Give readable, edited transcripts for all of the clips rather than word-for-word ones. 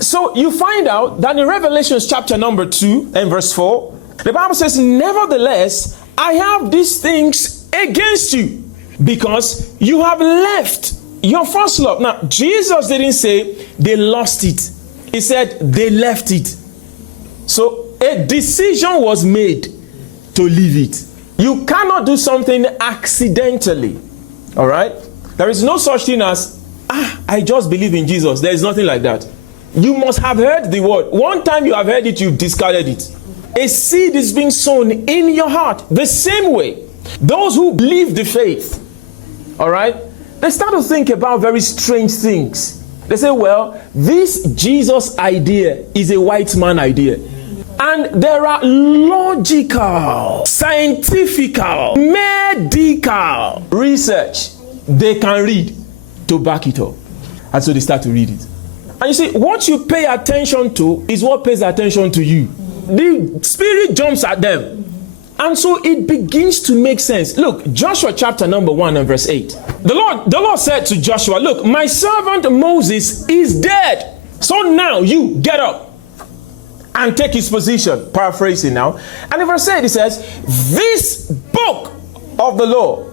So you find out that in Revelation chapter number 2 and verse 4, the Bible says, nevertheless, I have these things against you, because you have left your first love. Now, Jesus didn't say they lost it. He said they left it. So a decision was made to leave it. You cannot do something accidentally. All right? There is no such thing as, I just believe in Jesus. There is nothing like that. You must have heard the word. One time you have heard it, you discarded it. A seed is being sown in your heart. The same way, those who leave the faith, all right, they start to think about very strange things. They say, well, this Jesus idea is a white man idea. And there are logical, scientific, medical research they can read to back it up. And so they start to read it. And you see, what you pay attention to is what pays attention to you. The spirit jumps at them. And so it begins to make sense. Look, Joshua chapter number 1 and verse 8. The Lord said to Joshua, look, my servant Moses is dead. So now you get up and take his position. Paraphrasing now. And in verse 8 it says, this book of the law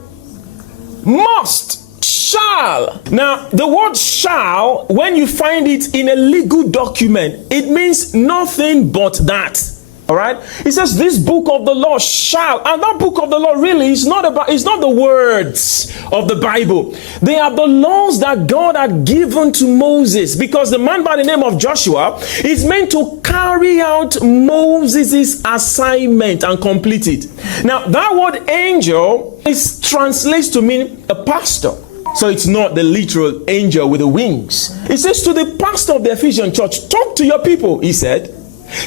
shall. Now, the word shall, when you find it in a legal document, it means nothing but that. All right? It says this book of the law shall. And that book of the law really is not the words of the Bible. They are the laws that God had given to Moses, because the man by the name of Joshua is meant to carry out Moses' assignment and complete it. Now, that word angel translates to mean a pastor. So it's not the literal angel with the wings. It says to the pastor of the Ephesian church, talk to your people, he said.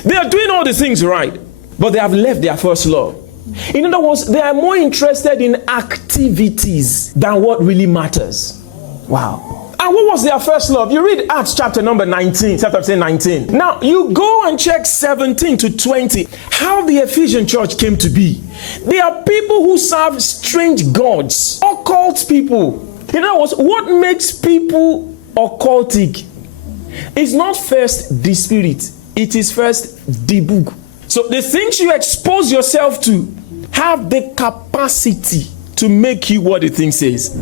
They are doing all the things right, but they have left their first love. In other words, they are more interested in activities than what really matters. Wow. And what was their first love? You read Acts chapter number 19, chapter 19. Now, you go and check 17 to 20, how the Ephesian church came to be. They are people who serve strange gods, occult people. In other words, what makes people occultic is not first the spirit. It is first the book. So the things you expose yourself to have the capacity to make you what the thing says.